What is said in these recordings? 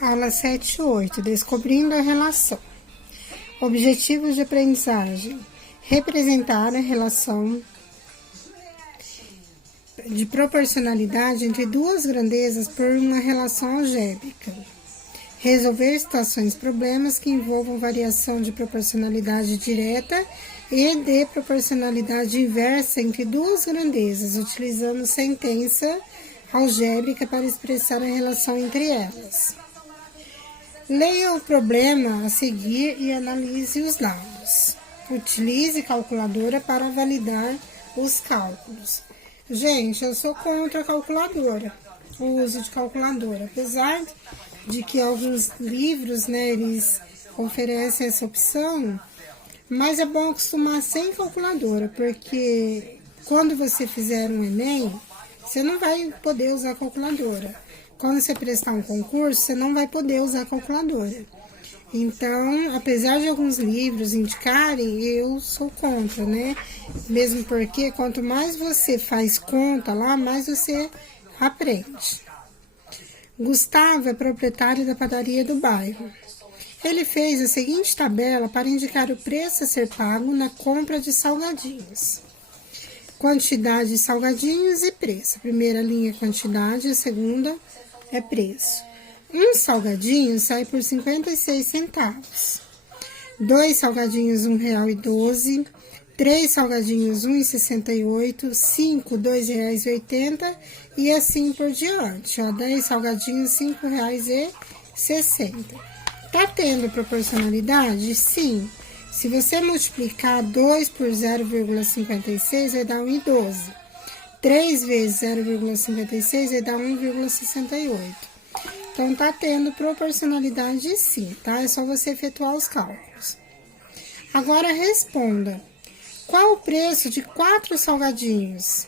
Aula 7 e 8, Descobrindo a relação. Objetivos de aprendizagem. Representar a relação de proporcionalidade entre duas grandezas por uma relação algébrica. Resolver situações problemas que envolvam variação de proporcionalidade direta e de proporcionalidade inversa entre duas grandezas, utilizando sentença algébrica para expressar a relação entre elas. Leia o problema a seguir e analise os dados. Utilize calculadora para validar os cálculos. Gente, eu sou contra a calculadora, o uso de calculadora, apesar de que alguns livros, eles oferecem essa opção, mas é bom acostumar sem calculadora, porque quando você fizer um Enem, você não vai poder usar calculadora. Quando você prestar um concurso, você não vai poder usar calculadora. Então, apesar de alguns livros indicarem, eu sou contra, Mesmo porque quanto mais você faz conta lá, mais você aprende. Gustavo é proprietário da padaria do bairro. Ele fez a seguinte tabela para indicar o preço a ser pago na compra de salgadinhos. Quantidade de salgadinhos e preço. A primeira linha é quantidade, a segunda é preço. Um salgadinho sai por 56 centavos. 2 salgadinhos, R$1,12. 3 salgadinhos, R$1,68. 5, R$2,80. E assim por diante. 10 salgadinhos, R$5,60. Tá tendo proporcionalidade? Sim. Se você multiplicar 2 por 0,56, vai dar 1,12. 3 vezes 0,56 vai dar 1,68. Então, tá tendo proporcionalidade sim, tá? É só você efetuar os cálculos. Agora, responda. Qual o preço de 4 salgadinhos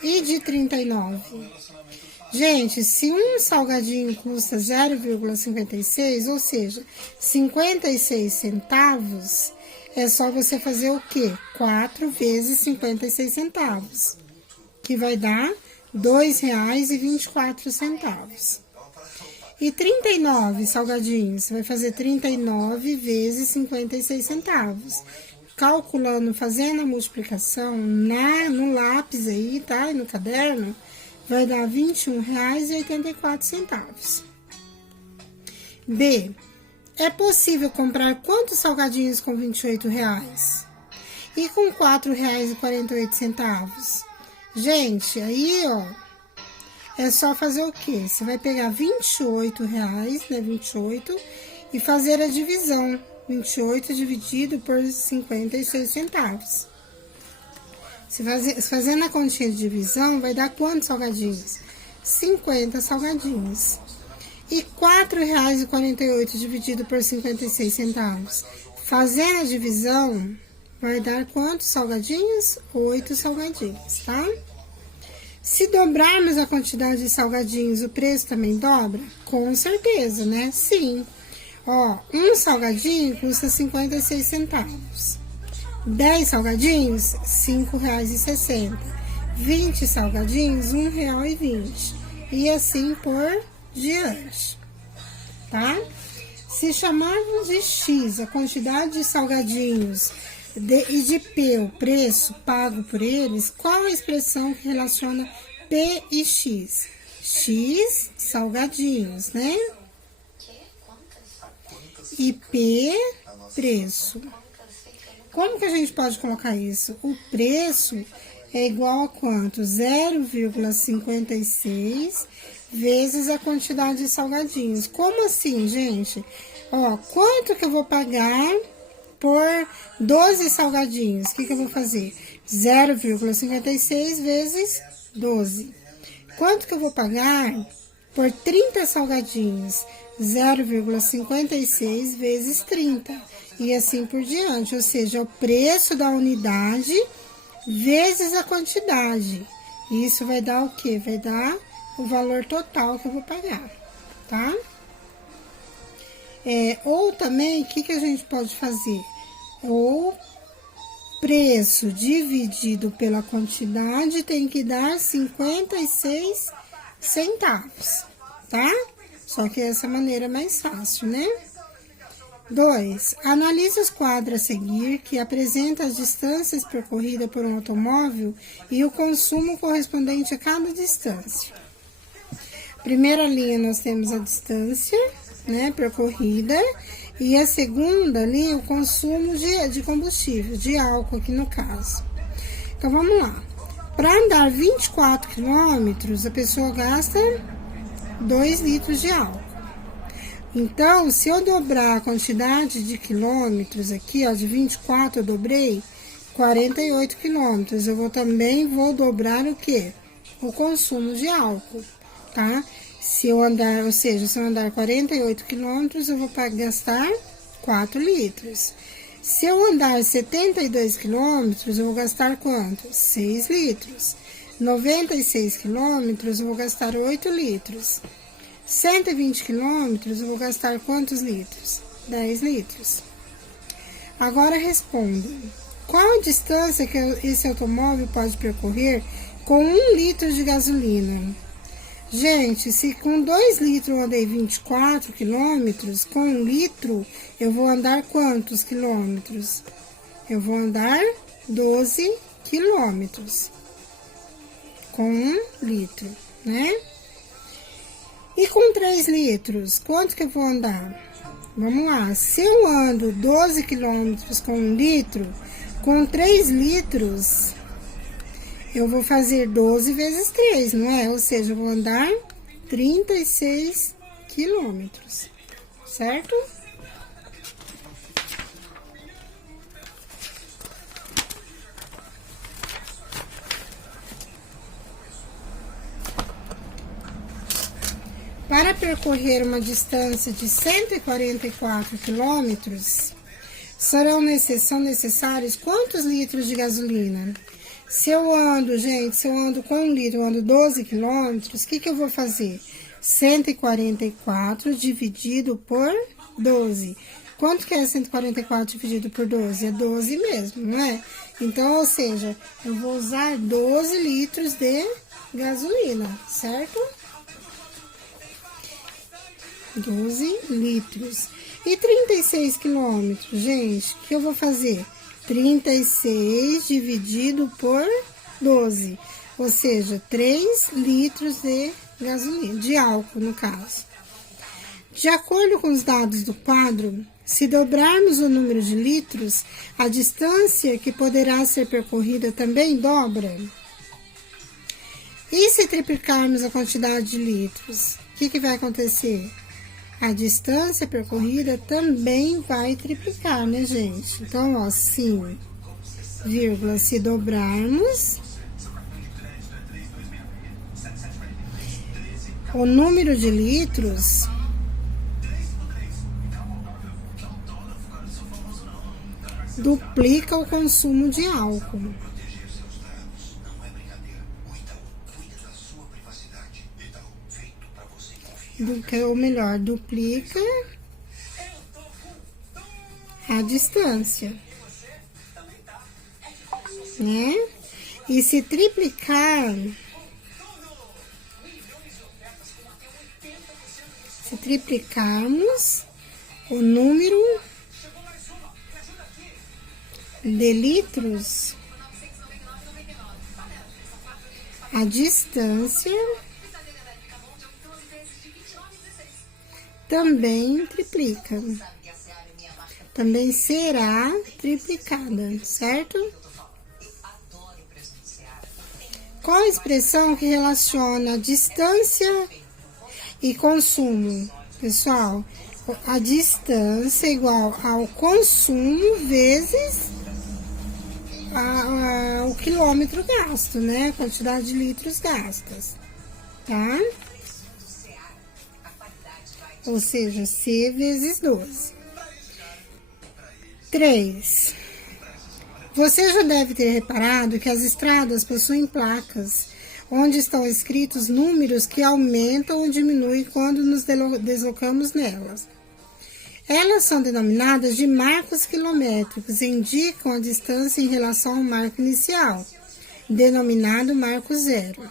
e de 39? Gente, se um salgadinho custa 0,56, ou seja, 56 centavos, é só você fazer o quê? 4 vezes 56 centavos, que vai dar R$2,24. E 39 salgadinhos, você vai fazer 39 vezes 56 centavos. Calculando, fazendo a multiplicação no lápis aí, tá? E no caderno, vai dar R$21,84. B. É possível comprar quantos salgadinhos com R$28? E com R$4,48? Gente, aí, é só fazer o quê? Você vai pegar R$28, 28, e fazer a divisão. 28 dividido por 56 centavos. Fazendo a continha de divisão, vai dar quantos salgadinhos? 50 salgadinhos. E R$4,48 dividido por 56 centavos. Fazendo a divisão, vai dar quantos salgadinhos? 8 salgadinhos, tá? Se dobrarmos a quantidade de salgadinhos, o preço também dobra? Com certeza, Sim. Um salgadinho custa 56 centavos. 10 salgadinhos, R$5,60. 20 salgadinhos, R$1,20. E assim por diante, tá? Se chamarmos de X a quantidade de salgadinhos e de P o preço pago por eles, qual a expressão que relaciona P e X? X, salgadinhos, E P, preço. Como que a gente pode colocar isso? O preço é igual a quanto? 0,56 vezes a quantidade de salgadinhos. Como assim, gente? Quanto que eu vou pagar por 12 salgadinhos? O que eu vou fazer? 0,56 vezes 12. Quanto que eu vou pagar por 30 salgadinhos? 0,56 vezes 30. E assim por diante, ou seja, o preço da unidade vezes a quantidade. Isso vai dar o quê? Vai dar o valor total que eu vou pagar, tá? Ou também, o que a gente pode fazer? O preço dividido pela quantidade tem que dar 56 centavos, tá? Só que essa maneira é mais fácil, né? 2. Analise os quadros a seguir, que apresentam as distâncias percorridas por um automóvel e o consumo correspondente a cada distância. Primeira linha, nós temos a distância, né, percorrida, e a segunda ali, o consumo de combustível, de álcool aqui no caso. Então, vamos lá. Para andar 24 quilômetros, a pessoa gasta 2 litros de álcool. Então, se eu dobrar a quantidade de quilômetros aqui, ó, de 24 eu dobrei, 48 quilômetros. Eu também vou dobrar o quê? O consumo de álcool, tá? Se eu andar, ou seja, se eu andar 48 quilômetros, eu vou gastar 4 litros. Se eu andar 72 quilômetros, eu vou gastar quanto? 6 litros. 96 quilômetros, eu vou gastar 8 litros. 120 quilômetros, eu vou gastar quantos litros? 10 litros. Agora respondo. Qual a distância que esse automóvel pode percorrer com 1 litro de gasolina? Gente, se com 2 litros eu andei 24 quilômetros, com 1 litro eu vou andar quantos quilômetros? Eu vou andar 12 quilômetros com 1 litro, né? E com 3 litros, quanto que eu vou andar? Vamos lá, se eu ando 12 quilômetros com 1 litro, com 3 litros, eu vou fazer 12 vezes 3, não é? Ou seja, eu vou andar 36 quilômetros, certo? Para percorrer uma distância de 144 quilômetros, são necessários quantos litros de gasolina? Se eu ando, gente, se eu ando com 1 litro, eu ando 12 quilômetros, o que eu vou fazer? 144 dividido por 12. Quanto que é 144 dividido por 12? É 12 mesmo, não é? Então, ou seja, eu vou usar 12 litros de gasolina, certo? 12 litros. E 36 quilômetros, gente, o que eu vou fazer? 36 dividido por 12, ou seja, 3 litros de gasolina, de álcool no caso. De acordo com os dados do quadro, se dobrarmos o número de litros, a distância que poderá ser percorrida também dobra. E se triplicarmos a quantidade de litros, o que vai acontecer? A distância percorrida também vai triplicar, né, gente? Então, ó, sim, vírgula, se dobrarmos o número de litros, duplica o consumo de álcool. Ou melhor, duplica a distância, né? E se triplicarmos o número de litros, a distância também triplica. Também será triplicada, certo? Qual a expressão que relaciona a distância e consumo? Pessoal, a distância é igual ao consumo vezes o quilômetro gasto, né? A quantidade de litros gastas, tá? Ou seja, C vezes 12. 3. Você já deve ter reparado que as estradas possuem placas, onde estão escritos números que aumentam ou diminuem quando nos deslocamos nelas. Elas são denominadas de marcos quilométricos e indicam a distância em relação ao marco inicial, denominado marco zero.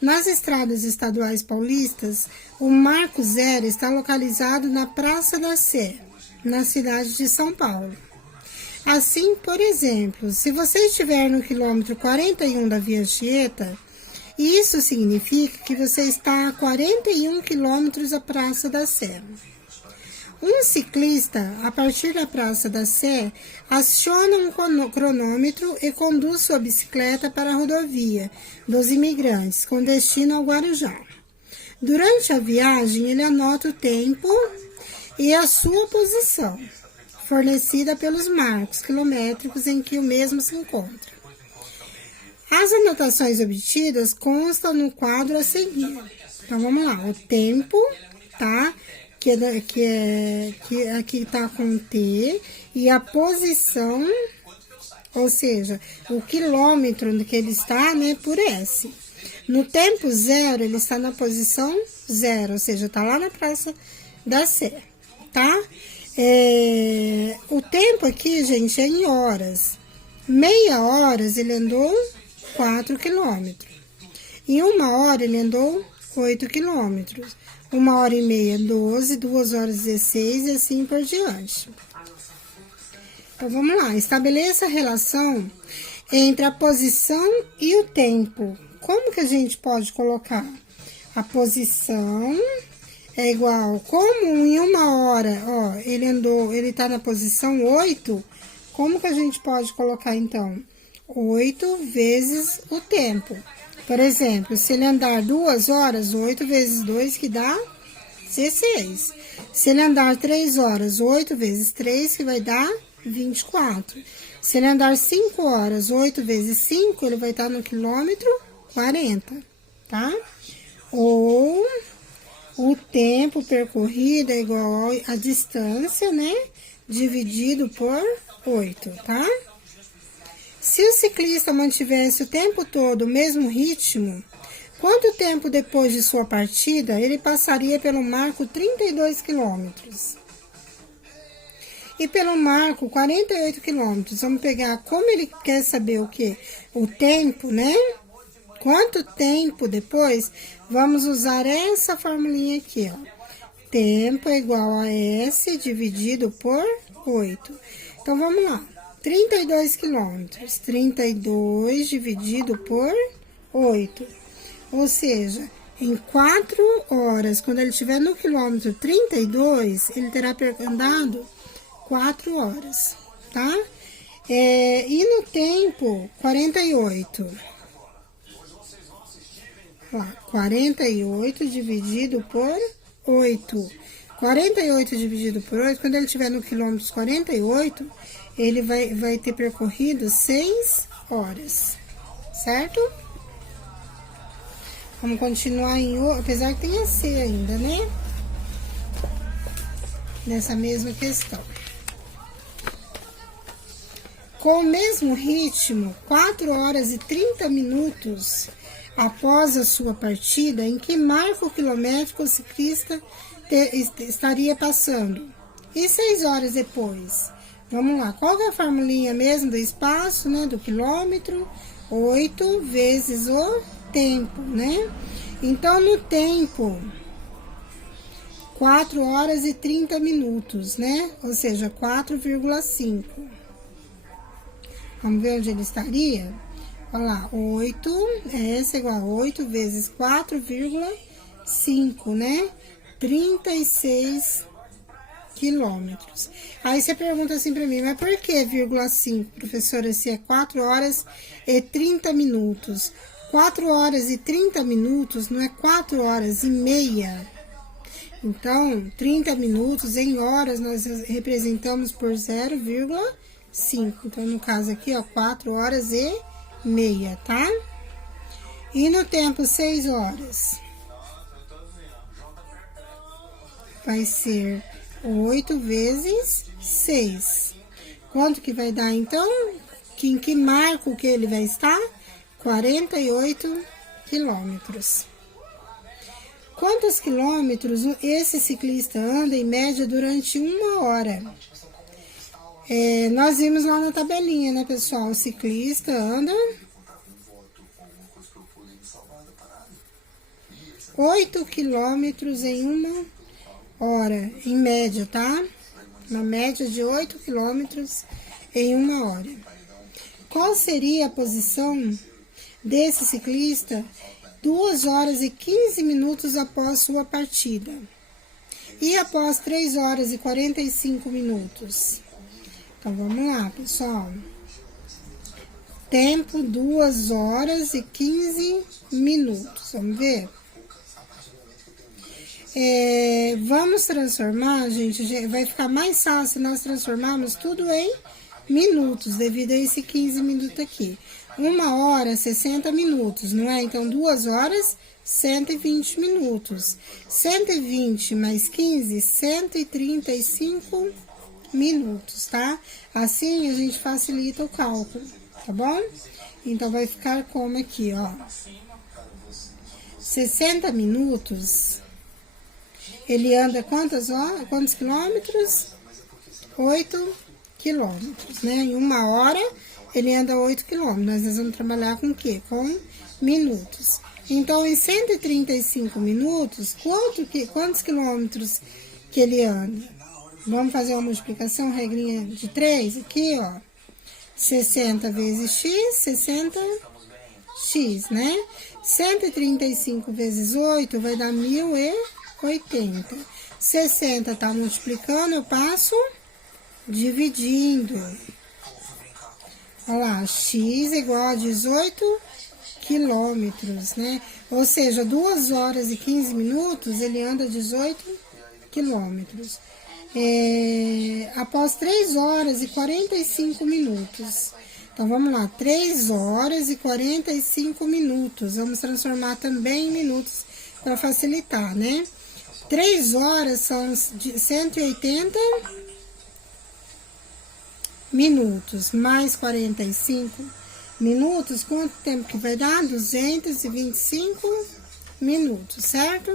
Nas estradas estaduais paulistas, o marco zero está localizado na Praça da Sé, na cidade de São Paulo. Assim, por exemplo, se você estiver no quilômetro 41 da Via Anchieta, isso significa que você está a 41 quilômetros da Praça da Sé. Um ciclista, a partir da Praça da Sé, aciona um cronômetro e conduz sua bicicleta para a rodovia dos Imigrantes, com destino ao Guarujá. Durante a viagem, ele anota o tempo e a sua posição, fornecida pelos marcos quilométricos em que o mesmo se encontra. As anotações obtidas constam no quadro a seguir. Então, vamos lá. O tempo, tá? Que aqui está com T, e a posição, ou seja, o quilômetro que ele está, né, por S. No tempo zero, ele está na posição zero, ou seja, está lá na Praça da Sé, tá? O tempo aqui, gente, é em horas. Meia hora ele andou 4 quilômetros. Em 1 hora ele andou 8 quilômetros. 1h30, 12, 2h, 16 e assim por diante. Então, vamos lá. Estabeleça a relação entre a posição e o tempo. Como que a gente pode colocar? A posição é igual, como em 1 hora, ó, ele tá na posição 8, como que a gente pode colocar, então? 8 vezes o tempo. Por exemplo, se ele andar 2 horas, 8 vezes 2, que dá 16. Se ele andar 3 horas, 8 vezes 3, que vai dar 24. Se ele andar 5 horas, 8 vezes 5, ele vai estar no quilômetro 40, tá? Ou o tempo percorrido é igual à distância, né? Dividido por 8, tá? Se o ciclista mantivesse o tempo todo o mesmo ritmo, quanto tempo depois de sua partida ele passaria pelo marco 32 quilômetros? E pelo marco 48 quilômetros, vamos pegar como ele quer saber o quê? O tempo, né? Quanto tempo depois? Vamos usar essa formulinha aqui, ó. Tempo é igual a S dividido por 8. Então, vamos lá. 32 quilômetros. 32 dividido por 8. Ou seja, em 4 horas, quando ele estiver no quilômetro 32, ele terá andado 4 horas, tá? E no tempo 48. Ó, 48 dividido por 8. 48 dividido por 8, quando ele estiver no quilômetro 48, ele vai ter percorrido 6 horas, certo? Vamos continuar apesar que tem a C ainda, né? Nessa mesma questão. Com o mesmo ritmo, 4 horas e 30 minutos após a sua partida, em que marco quilométrico o ciclista estaria passando? E 6 horas depois? Vamos lá, qual é a formulinha mesmo do espaço, né, do quilômetro? 8 vezes o tempo, né? Então, no tempo, 4 horas e 30 minutos, né? Ou seja, 4,5. Vamos ver onde ele estaria? Olha lá, 8, essa é igual a 8 vezes 4,5, né? 36 quilômetros. Aí você pergunta assim pra mim, mas por que 0,5, professora, se é 4 horas e 30 minutos? 4 horas e 30 minutos não é 4 horas e meia? Então, 30 minutos em horas nós representamos por 0,5. Então, no caso aqui, ó, 4 horas e meia, tá? E no tempo 6 horas? Vai ser 8 vezes 6. Quanto que vai dar, então? Em que marco que ele vai estar? 48 quilômetros. Quantos quilômetros esse ciclista anda em média durante 1 hora? Nós vimos lá na tabelinha, né, pessoal? O ciclista anda 8 quilômetros em 1 hora, em média, tá? Uma média de 8 quilômetros em 1 hora. Qual seria a posição desse ciclista 2 horas e 15 minutos após sua partida? E após 3 horas e 45 minutos? Então, vamos lá, pessoal. Tempo, 2 horas e 15 minutos. Vamos ver? Vamos transformar, gente, vai ficar mais fácil se nós transformarmos tudo em minutos, devido a esse 15 minutos aqui. 1 hora, 60 minutos, não é? Então, 2 horas, 120 minutos. 120 mais 15, 135 minutos, tá? Assim, a gente facilita o cálculo, tá bom? Então, vai ficar como aqui, ó. 60 minutos... Ele anda quantos quilômetros? 8 quilômetros, né? Em 1 hora, ele anda 8 quilômetros. Nós vamos trabalhar com o quê? Com minutos. Então, em 135 minutos, quantos quilômetros que ele anda? Vamos fazer uma multiplicação, regrinha de 3 aqui, ó. 60 vezes x, 60x, né? 135 vezes 8 vai dar 1080. 60 tá multiplicando, eu passo dividindo. Olha lá, x igual a 18 quilômetros, né? Ou seja, 2 horas e 15 minutos, ele anda 18 quilômetros. Após 3 horas e 45 minutos. Então, vamos lá, 3 horas e 45 minutos. Vamos transformar também em minutos para facilitar, né? 3 horas são 180 minutos, mais 45 minutos, quanto tempo que vai dar? 225 minutos, certo?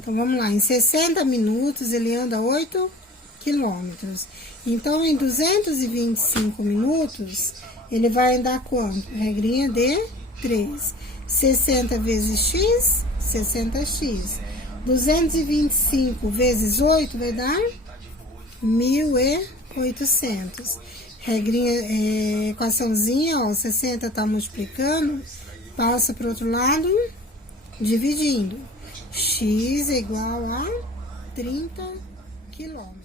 Então, vamos lá, em 60 minutos ele anda 8 quilômetros. Então, em 225 minutos, ele vai andar quanto? Regrinha de 3. 60 vezes x, 60x. 225 vezes 8 vai dar 1.800. Regrinha, equaçãozinha, ó, 60 tá multiplicando, passa para o outro lado, dividindo. X é igual a 30 quilômetros.